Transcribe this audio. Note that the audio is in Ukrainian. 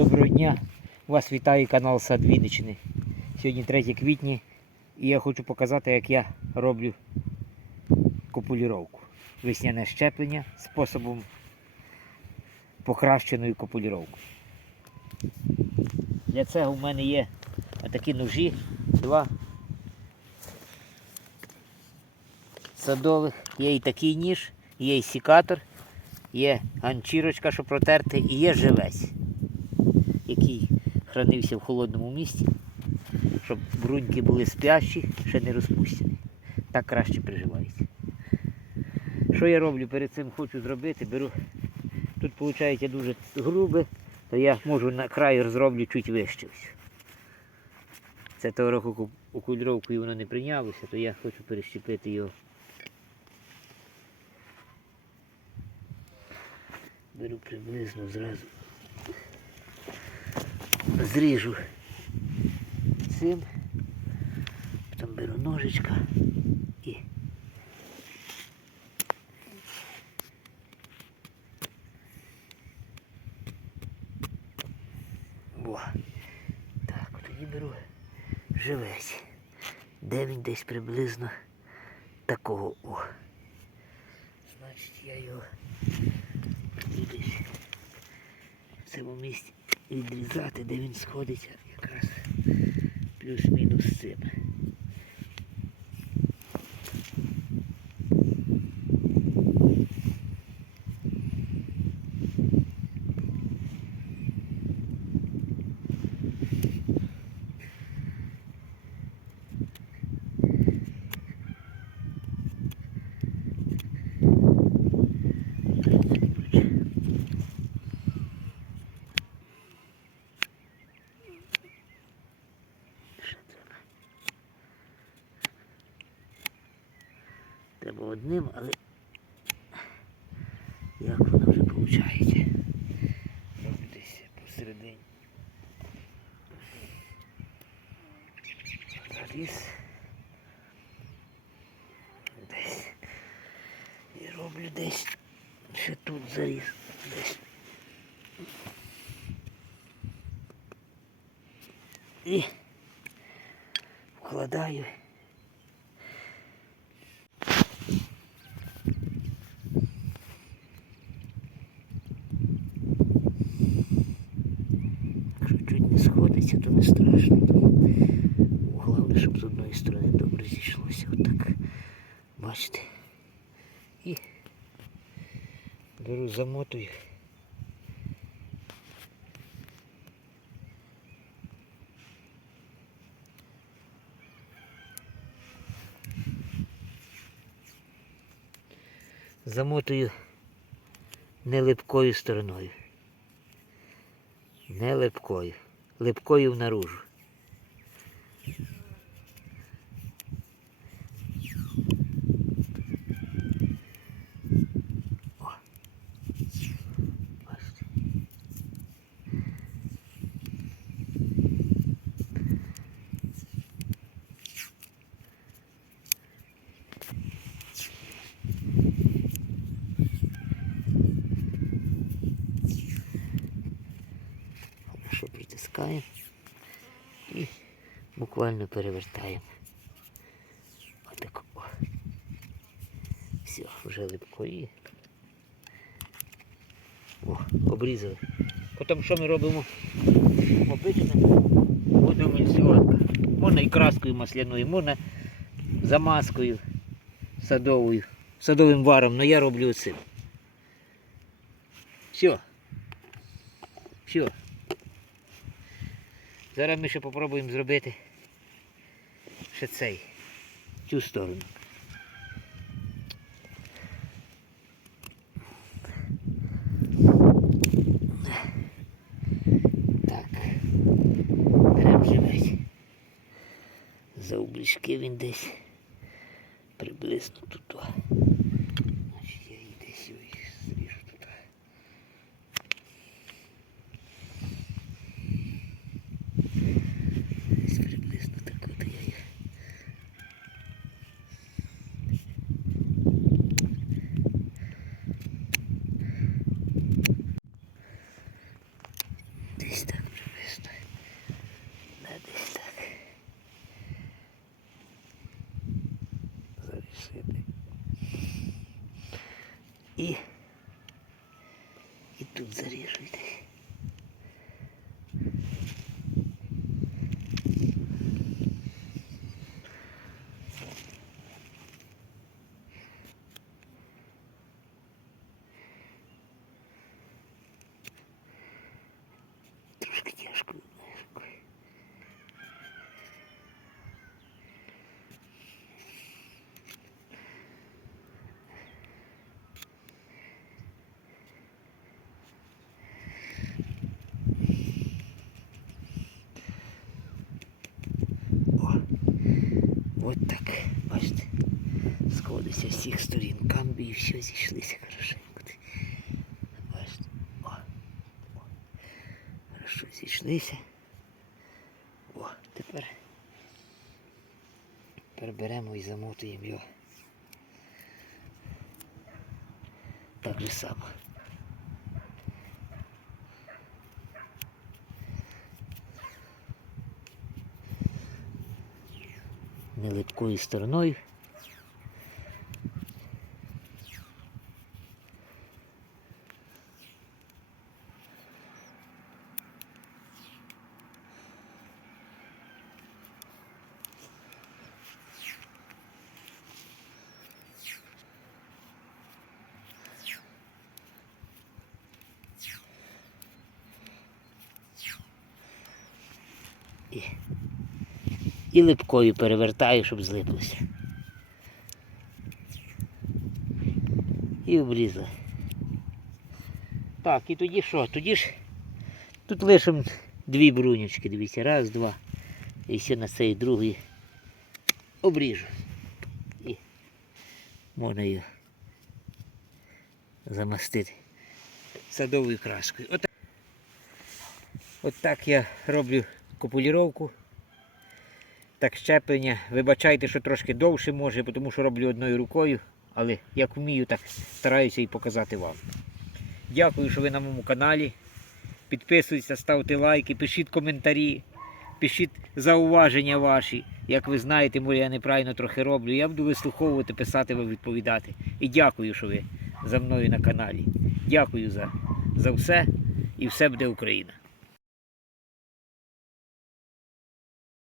Доброго дня! Вас вітає канал Сад Вінниччини. Сьогодні 3 квітня і я хочу показати, як я роблю копуліровку. Весняне щеплення способом покращеною копуліровкою. Для цього в мене є такі ножі, два садових, є і такий ніж, є і сікатор, є ганчірочка, щоб протерти, і є живець який хранився в холодному місці, щоб бруньки були спящі, ще не розпущені. Так краще приживається. Що я роблю? Перед цим хочу зробити, беру. Тут виходить дуже грубе, то я можу на край зроблю чуть вище. Це того року окульровкою воно не прийнялося, то я хочу перещепити його. Беру приблизно зразу зріжу цим, потім беру ножичка і О, так, тоді беру живець. Де він десь приблизно такого о. Значить я його десь в цьому місці відрізати, де він сходиться якраз плюс-мінус цим. Як воно вже виходить? Десь посередині. Заліз. Десь. І роблю десь. Ще тут заріз. Десь. І вкладаю. Якщо чуть не сходиться, то не страшно. Головне, щоб з одної сторони добре зійшлося. Отак. Бачите. І беру замотую. Замотую не липкою стороною. Не липкою. Липкою внаружу. О. Бачите. Хорошо притискаємо і буквально перевертаємо. Отак. Все, вже липко. О, обрізали. Потім що ми робимо? Обичне водоемульсіонка. Можна і краскою масляною, можна замазкою садовою, садовим варом, але я роблю цим. Все. Все. Зараз ми ще попробуємо зробити ще цей, цю сторону. За облічки він десь приблизно тут. шити. І, і тут заріжуйте. Так, бачите, сходиться всіх сторін. Камби і все зійшлися хорошенько. Бачите. О. О. Хорошо зійшлися. О, тепер. Тепер беремо і замотуємо його. Так же само. Липкою стороною. І, і липкою перевертаю, щоб злиплося. І обрізали. Так, і тоді що? Тоді ж тут лишимо дві брунючки, дивіться, раз, два. І ще на цей другий обріжу. І можна її замастити садовою краскою. От, от так я роблю копуліровку. Так, щеплення. Вибачайте, що трошки довше може, тому що роблю одною рукою, але як вмію, так стараюся і показати вам. Дякую, що ви на моєму каналі. Підписуйтесь, ставте лайки, пишіть коментарі, пишіть зауваження ваші. Як ви знаєте, може я неправильно трохи роблю. Я буду вислуховувати, писати вам відповідати. І дякую, що ви за мною на каналі. Дякую за, за все і все буде Україна.